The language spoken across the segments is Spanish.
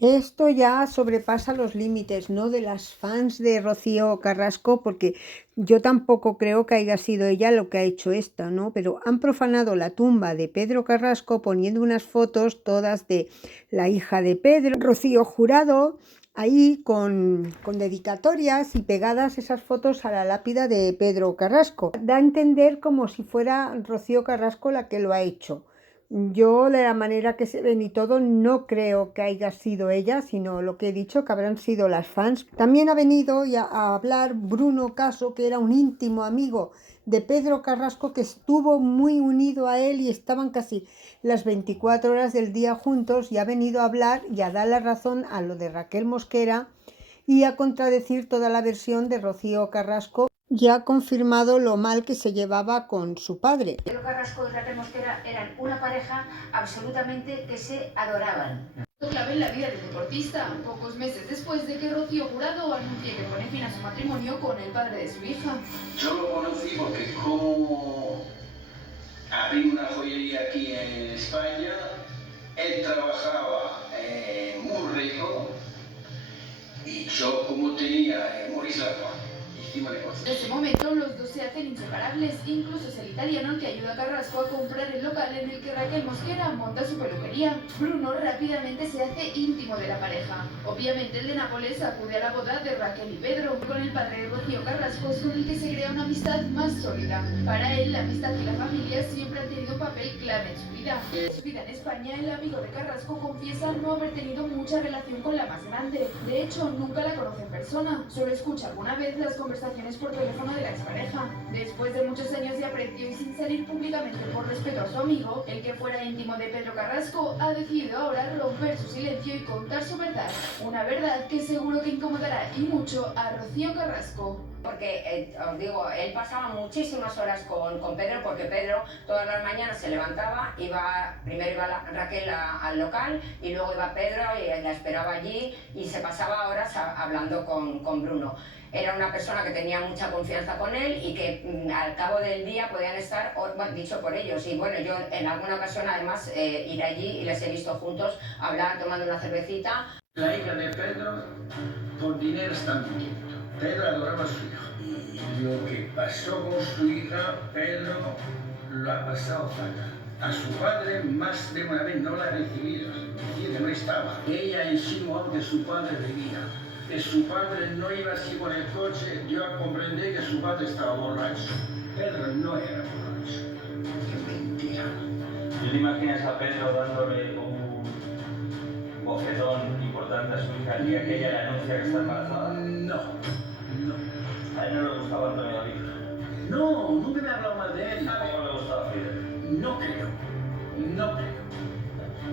Esto ya sobrepasa los límites, ¿no? De las fans de Rocío Carrasco, porque yo tampoco creo que haya sido ella lo que ha hecho esta, ¿no? Pero han profanado la tumba de Pedro Carrasco poniendo unas fotos todas de la hija de Pedro, Rocío Jurado, ahí con dedicatorias y pegadas esas fotos a la lápida de Pedro Carrasco. Da a entender como si fuera Rocío Carrasco la que lo ha hecho. Yo, de la manera que se ven y todo, no creo que haya sido ella, sino lo que he dicho, que habrán sido las fans. También ha venido a hablar Bruno Caso, que era un íntimo amigo de Pedro Carrasco, que estuvo muy unido a él y estaban casi las 24 horas del día juntos, y ha venido a hablar y a dar la razón a lo de Raquel Mosquera y a contradecir toda la versión de Rocío Carrasco. Ya ha confirmado lo mal que se llevaba con su padre. Pedro Carrasco y Raquel Mosquera eran una pareja absolutamente que se adoraban. Clave en la vida del deportista, pocos meses después de que Rocío Jurado anuncie que pone fin a su matrimonio con el padre de su hija. Yo lo conocí porque como abrí una joyería aquí en España, él trabajaba muy rico y yo como tenía Maurice Lacroix, hicimos negocio. En ese momento los dos se hacen inseparables, incluso es el italiano que ayuda a Carrasco a comprar el local en el que Raquel Mosquera monta su peluquería. Bruno rápidamente se hace íntimo de la pareja. Obviamente el de Nápoles acude a la boda de Raquel y Pedro. Con el padre de Rocío Carrasco es con el que se crea una amistad más sólida. Para él la amistad y la familia siempre han tenido un papel clave en su vida. En su vida en España, el amigo de Carrasco confiesa no haber tenido mucha relación con la más grande. De hecho, nunca la conoce en persona. Solo escucha alguna vez las conversaciones por teléfono de la expareja. Después de muchos años de aprecio y sin salir públicamente por respeto a su amigo, el que fuera íntimo de Pedro Carrasco ha decidido ahora romper su silencio y contar su verdad. Una verdad que seguro que incomodará y mucho a Rocío Carrasco. Porque, os digo, él pasaba muchísimas horas con Pedro, porque Pedro todas las mañanas se levantaba, primero iba Raquel al local y luego iba Pedro y la esperaba allí y se pasaba horas hablando con Bruno. Era una persona que tenía mucha confianza con él y que al cabo del día podían estar, bueno, dicho por ellos. Y bueno, yo en alguna ocasión además ir allí y les he visto juntos hablar, tomando una cervecita. La hija de Pedro, por dinero está mintiendo. Pedro adoraba a su hija. Y lo que pasó con su hija, Pedro lo ha pasado fatal. A su padre más de una vez no la ha recibido, decía que no estaba. Ella insinuó que su padre bebía, que su padre no iba así con el coche, dio a comprender que su padre estaba borracho. Pedro no era borracho. Qué mentira. ¿Y te imaginas a Pedro dándole un bofetón importante a su hija el día que ella le anuncia que está embarazada? No. A él no le gustaba Antonio David. No, nunca me ha hablado mal de él. ¿Cómo le gustaba Fidel? No creo.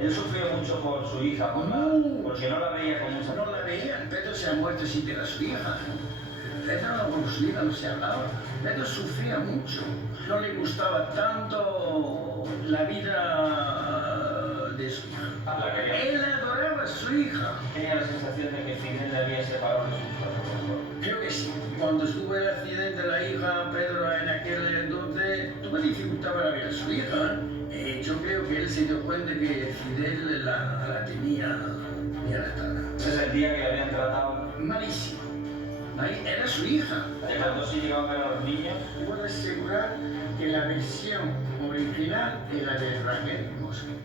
Él sufrió mucho por su hija, porque no la veía con mucha... No la veía. Pedro se ha muerto sin ver a su hija. Pedro con su hija no se hablaba. Pedro sufría mucho. No le gustaba tanto la vida de su hija. Él adoraba a su hija. Tenía la sensación de que Fidel le había separado de su hija. Creo que sí. Cuando estuvo el accidente de la hija, Pedro en aquel entonces tuvo dificultad para ver a su hija. Yo creo que él se dio cuenta que Fidel la tenía ya atada. Ese es el día que le habían tratado malísimo. Era su hija. De cuando sí llegaban a ver a los niños. Puedo asegurar que la versión original es la de Raquel Mosquera.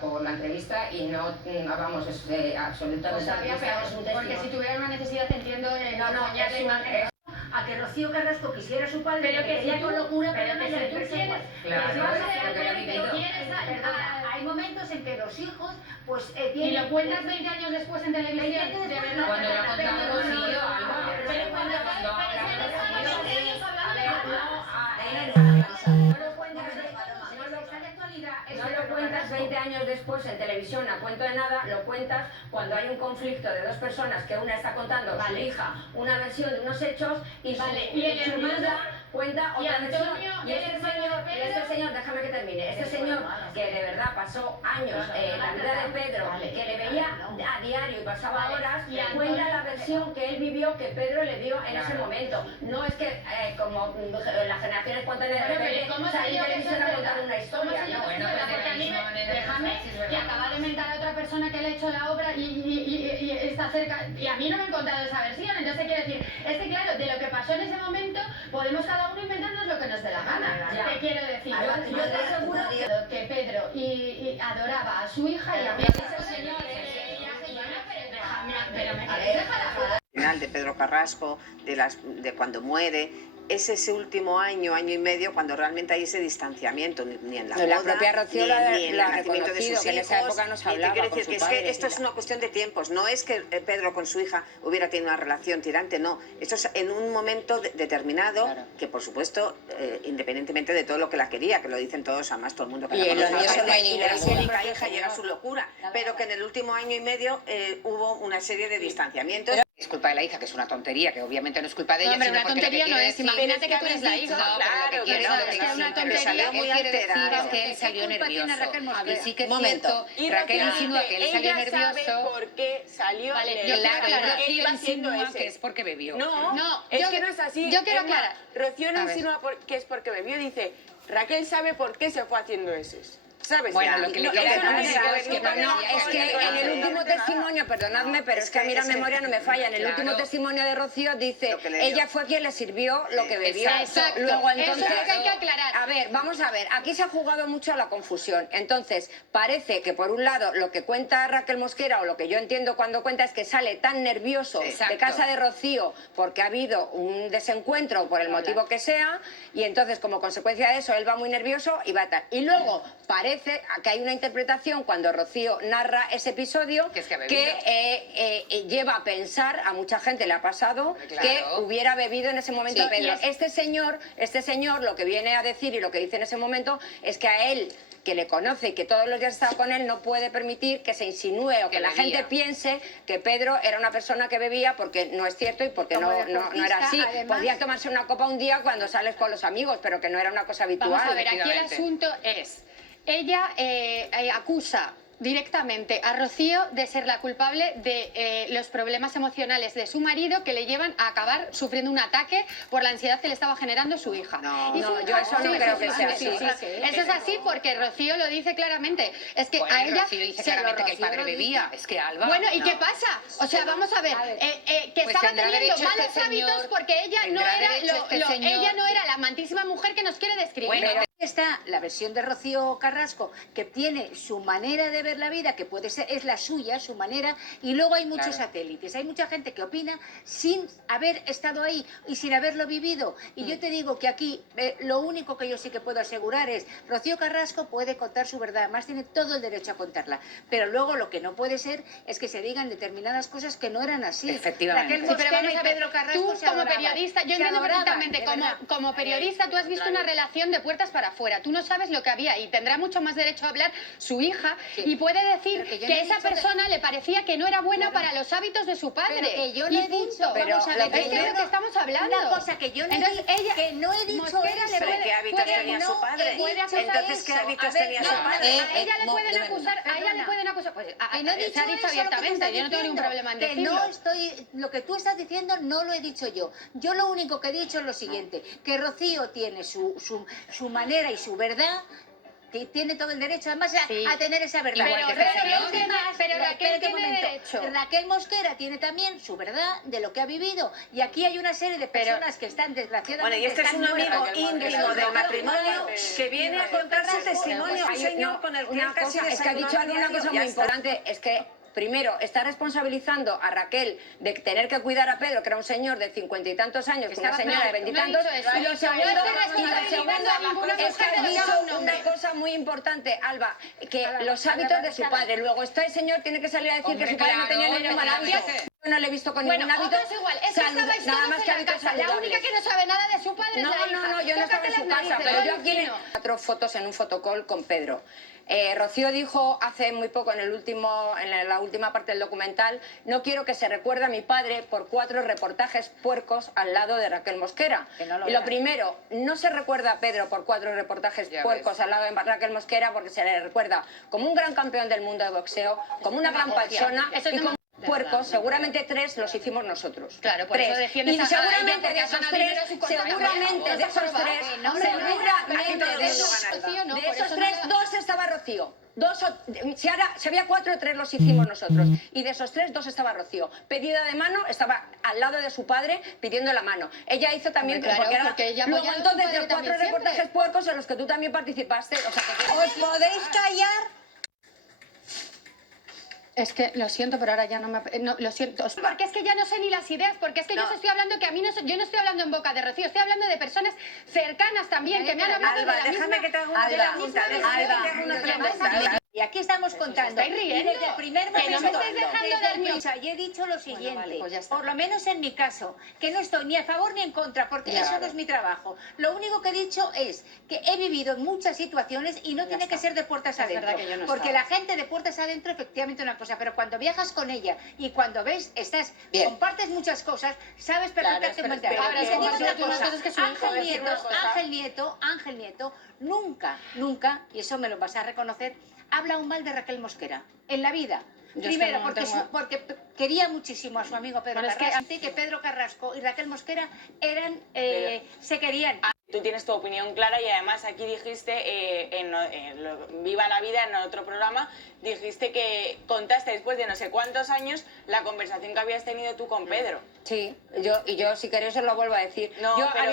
Por la entrevista y no, vamos, es absolutamente... Pues había peor, porque si tuviera una necesidad entiendo a que Rocío Carrasco quisiera a su padre, pero que sea con locura, pero pero que tú quieres, hay momentos en que los hijos pues y lo cuentas 20 años después en televisión, de verdad. Cuando lo ha contado Rocío, pero cuando no lo cuentas 20 años después en televisión a cuento de nada, lo cuentas cuando hay un conflicto de dos personas que una está contando a su hija una versión de unos hechos y su hermana cuenta otra versión. Y este señor, déjame que termine, este señor que de verdad pasó años la vida de Pedro, que le veía a diario y pasaba horas, cuenta la versión que él vivió, que Pedro le dio en ese momento. No es que como las generaciones cuentan de repente, salir en televisión a contar una historia. Porque a mí déjame que acaba de mentar a otra persona que le ha hecho la acerca, y a mí no me han contado esa versión, entonces quiero decir, es que claro, de lo que pasó en ese momento, podemos cada uno inventarnos lo que nos dé la gana. ¿Qué quiero decir? Yo estoy segura que Pedro y adoraba a su hija y a mí pero me queréis dejar hablar. Final de Pedro Carrasco, de cuando muere, es ese último año, año y medio, cuando realmente hay ese distanciamiento, ni en la boda, La propia Rocío ni en el la ha nacimiento de reconocido, sus que en esa hijos. época no se Y te hablaba quiero con decir su que es padre, que esto es mira. una cuestión de tiempos, no es que Pedro con su hija hubiera tenido una relación tirante, no. Esto es en un momento determinado, Claro. que por supuesto, independientemente de todo lo que la quería, que lo dicen todos, además todo el mundo que la Y en los conoce, niños no hay y ninguna de ahí se duda. dedica hija llega a su locura, pero que en el último año y medio hubo una serie de distanciamientos. Es culpa de la hija, que es una tontería, que obviamente no es culpa de ella, hombre, sino una porque lo que tontería no quiere es. decir- Imagínate que tú eres la hija. No, pero lo que quiere claro, decir- es que una sí, pero tontería. salió muy alterada. Que él ¿Qué salió culpa tiene nervioso. Raquel Mosquera? Y sí que es Un momento. cierto, Y Raquel Rocío insinúa que él salió ella sabe nervioso. por qué salió Vale, yo nervioso. quiero aclarar. Él Rocío iba haciendo insinúa ese. que es porque bebió. No, yo es que que- no es así. yo quiero Es más, aclarar. Rocío no A ver. insinúa que es porque bebió, dice, Raquel sabe por qué se fue haciendo ese. ¿Sabes? Bueno, Ya. lo que le No, quiere eso no decir tiene que es ver que nunca no, con Es que en el absolutamente último nada. testimonio, perdonadme, pero es que a mí la memoria no me falla. En el Claro. último testimonio de Rocío dice, Lo que le dio. ella fue quien le sirvió lo que bebió. Exacto. Luego Eso es entonces, lo que hay que aclarar. A ver, vamos a ver, aquí se ha jugado mucho a la confusión. Entonces, parece que por un lado lo que cuenta Raquel Mosquera, o lo que yo entiendo cuando cuenta, es que sale tan nervioso de Exacto. casa de Rocío porque ha habido un desencuentro por el motivo que sea, y entonces como consecuencia de eso él va muy nervioso y va tal. Y luego parece que hay una interpretación cuando Rocío narra ese episodio Que es que ha bebido. lleva a pensar, a mucha gente le ha pasado, Claro. que hubiera bebido en ese momento Sí, Pedro. y Este señor lo que viene a decir y lo que dice en ese momento es que a él, que le conoce y que todos los días ha estado con él, no puede permitir que se insinúe o que la bebía. gente piense que Pedro era una persona que bebía, porque no es cierto y porque Como no era deportista, así. además- Podía tomarse una copa un día cuando sales con los amigos, pero que no era una cosa habitual. Vamos a ver, aquí el efectivamente. asunto es, ella acusa directamente a Rocío de ser la culpable de los problemas emocionales de su marido que le llevan a acabar sufriendo un ataque por la ansiedad que le estaba generando su hija. No, Y no, su hija- yo eso no creo que sea sí, así. sí, sí. Eso es así porque Rocío lo dice claramente. Es que Bueno, a ella Rocío dice se lo- claramente que el Rocío padre lo dice. bebía. Es que Alba... Bueno, ¿y no. qué pasa? O sea, vamos a ver, que Pues estaba tendrá teniendo derecho malos este señor- hábitos porque ella no tendrá era derecho este señor- ella no era la amantísima mujer que nos quiere describir. Bueno, Pero- Está la versión de Rocío Carrasco, que tiene su manera de ver la vida, que puede ser, es la suya, su manera, y luego hay muchos Claro. satélites. Hay mucha gente que opina sin haber estado ahí y sin haberlo vivido. Y yo te digo que aquí lo único que yo sí que puedo asegurar es, Rocío Carrasco puede contar su verdad, además tiene todo el derecho a contarla. Pero luego lo que no puede ser es que se digan determinadas cosas que no eran así. Efectivamente. Raquel Sí, pero Mosquera vamos y a ver, Pedro Carrasco tú se como adoraban. periodista, yo Se entiendo adoraban, perfectamente, de como, verdad. como periodista tú has visto una relación de puertas para afuera, tú no sabes lo que había y tendrá mucho más derecho a hablar su hija Sí. y puede decir Pero que yo que no he esa dicho que- persona le parecía que no era buena para los hábitos de su padre. Pero que yo no y he dicho, punto. Pero vamos a lo ver, es que es primero- lo que estamos hablando. Una cosa que yo no Entonces, he dicho, ella, que no he dicho Mosquera eso. le ¿Pero puede- qué hábitos puede- tenía no, su padre? puede acusar Entonces, ¿qué eso. hábitos A ver, tenía no, su a padre? ella le pueden dime, acusar, a ella le perdona. pueden acusar, pues, Que no he se ha dicho dicho eso, lo que tú abiertamente, estás yo no tengo ningún diciendo. problema en Que decirlo. no estoy, lo que tú estás diciendo no lo he dicho yo. Yo lo único que he dicho es lo siguiente, que Rocío tiene su manera y su verdad, que tiene todo el derecho además Sí. a tener esa verdad. Igual que Pero este señor. Raquel Espérate un tiene momento. derecho. Raquel Mosquera tiene también su verdad de lo que ha vivido. Y aquí hay una serie de personas que están desgraciadamente... Bueno, y este es están un amigo muertas. íntimo del matrimonio que viene a contar su Carrasco, testimonio. Un Hay señor con el que una él casi cosa, es que ha dicho desayunaba una diario, cosa ya muy está. importante, es que primero está responsabilizando a Raquel de tener que cuidar a Pedro, que era un señor de 50 y tantos años, con una Estaba- señora de no, 20 y no he tantos, dicho eso. y lo segundo, No estoy y lo segundo responsabilizando a ninguna es que mujer has de dicho cada uno. una cosa muy importante, Alba, que Alba, los Alba, hábitos de su Alba. padre, luego este señor tiene que salir a decir Hombre, que su padre no claro, tenía ningún mal hábito. efectivamente. Yo no le he visto con Bueno, ningún hábito, otros igual, es que estabais nada todos más en que la hábitos casa, la única saludables. que no sabe nada de su padre es No, la hija. no, yo no estaba en Tócate su las casa, narices, pero yo no aquí alucino. 4 fotos en un fotocall con Pedro. Rocío dijo hace muy poco, en la última parte del documental, no quiero que se recuerde a mi padre por 4 reportajes puercos al lado de Raquel Mosquera. Que no lo Y lo vea. primero, no se recuerda a Pedro por 4 reportajes Ya puercos ves. al lado de Raquel Mosquera porque se le recuerda como un gran campeón del mundo de boxeo, como una gran Demagogia. persona Eso es y como puercos, seguramente 3 los hicimos nosotros. Claro, por eso 3. defiendes Y a seguramente porque de has esos ganado 3, dinero sin contar seguramente también. de esos 3, de esos 3, 2 estaba Rocío. Si había 4, 3 los hicimos nosotros. Y de esos 3, 2 estaba Rocío. Pedida de mano, estaba al lado de su padre pidiendo la mano. Ella hizo también, porque ella luego apoyaba a su entonces padre de 4 también siempre. reportajes puercos en los que tú también participaste. O sea, que ¿Os podéis callar? Es que lo siento, pero ahora ya no me... No, lo siento. Porque es que ya no sé ni las ideas, porque es que yo os estoy hablando que a mí yo no estoy hablando en boca de Rocío, estoy hablando de personas cercanas también, que me han hablado Alba, de la déjame misma... que te haga una pregunta. Y aquí estamos contando. estáis riendo. Y desde el primer Que no momento, me estáis dejando desde dar el mi principio, y he dicho lo siguiente, vale, pues ya está. por lo menos en mi caso, que no estoy ni a favor ni en contra, porque eso no es mi trabajo. Lo único que he dicho es que he vivido en muchas situaciones y no tiene que ser de puertas adentro. verdad que yo no porque estaba. la gente de puertas adentro, efectivamente, una cosa, pero cuando viajas con ella y cuando ves, compartes muchas cosas, sabes perfectamente. pero Ahora, que te digo compartir una unas cosa, cosas que su hijo Ángel Nieto, nunca, y eso me lo vas a reconocer, habla un mal de Raquel Mosquera, en la vida. Yo Primero, es que porque, no tengo- porque quería muchísimo a su amigo Pedro Bueno, es que- Carrasco, que Pedro Carrasco y Raquel Mosquera eran, se querían. Tú tienes tu opinión clara y además aquí dijiste, Viva la Vida, en otro programa, dijiste que contaste después de no sé cuántos años la conversación que habías tenido tú con Pedro. Sí, yo si queréis os lo vuelvo a decir. No, yo, pero,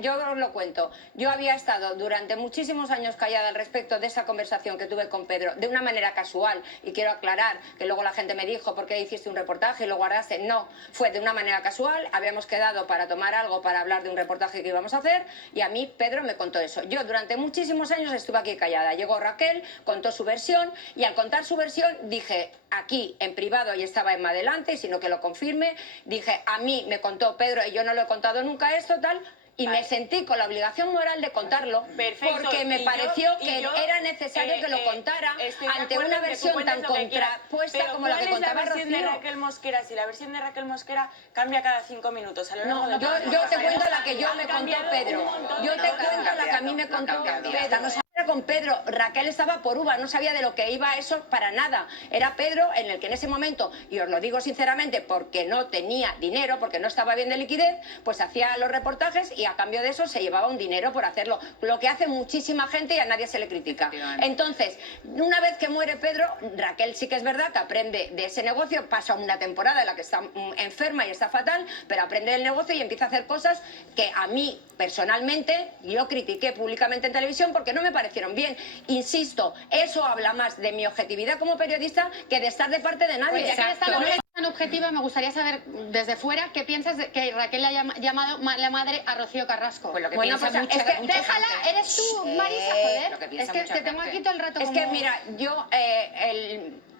yo os lo cuento. Yo había estado durante muchísimos años callada al respecto de esa conversación que tuve con Pedro, de una manera casual, y quiero aclarar que luego la gente me dijo, ¿por qué hiciste un reportaje y lo guardaste? No, fue de una manera casual, habíamos quedado para tomar algo, para hablar de un reportaje que íbamos a hacer, y a mí Pedro me contó eso. Yo durante muchísimos años estuve aquí callada. Llegó Raquel, contó su versión, y al contar su versión dije, aquí en privado, y estaba Emma delante, sino que lo confirme, dije, a mí me contó Pedro y yo no lo he contado nunca esto, tal, y me sentí con la obligación moral de contarlo. Perfecto. Porque me Y pareció yo- que y yo, era necesario que lo contara estoy de ante acuerdo una en que tú versión cuentes tan lo que quieras, contrapuesta pero como la que ¿cuál es contaba la versión de Rocío. Raquel Mosquera? Si la versión de Raquel Mosquera cambia cada 5 minutos a lo largo No, del programa. yo te cuento la que yo Han me contó cambiado Pedro. un montón Yo de te cosas. cuento la que a mí me contó Pedro. No sabía con Pedro. Raquel estaba por uva, no sabía de lo que iba eso para nada. Era Pedro en el que en ese momento, y os lo digo sinceramente, porque no tenía dinero, porque no estaba bien de liquidez, pues hacía los reportajes y a cambio de eso se llevaba un dinero por hacerlo. Lo que hace muchísima gente y a nadie se le critica. Entonces, una vez que muere Pedro, Raquel sí que es verdad que aprende de ese negocio, pasa una temporada en la que está enferma y está fatal, pero aprende del negocio y empieza a hacer cosas que a mí personalmente yo critiqué públicamente en televisión porque no me parecieron bien. Insisto, eso habla más de mi objetividad como periodista que de estar de parte de nadie. Pues ya que está tan objetiva, me gustaría saber desde fuera qué piensas de que Raquel le haya llamado la madre a Rocío Carrasco. Pues lo que Bueno, piensa pues, mucha, es que mucha Déjala, gente. eres tú, Marisa, joder. lo que Es piensa que mucha te tengo gente. aquí todo el rato Es como... que mira, yo,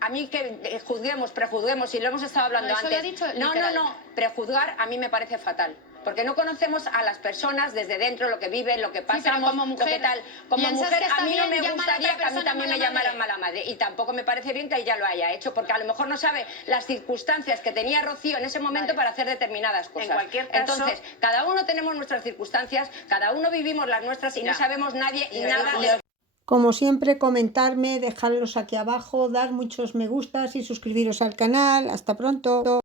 a mí que juzguemos, prejuzguemos, y lo hemos estado hablando No, eso antes. lo ha dicho no, literal. prejuzgar a mí me parece fatal. Porque no conocemos a las personas desde dentro, lo que viven, lo que pero pasamos, como mujer, lo que tal. Como ¿piensas mujer, que está a mí no bien me llamar a gustaría otra que a mí persona también me mala llamaran madre? mala madre. Y tampoco me parece bien que ella lo haya hecho, porque a lo mejor no sabe las circunstancias que tenía Rocío en ese momento para hacer determinadas cosas. cualquier caso- Entonces, cada uno tenemos nuestras circunstancias, cada uno vivimos las nuestras y no sabemos nadie nada de... Como siempre, comentarme, dejarlos aquí abajo, dar muchos me gustas y suscribiros al canal. Hasta pronto.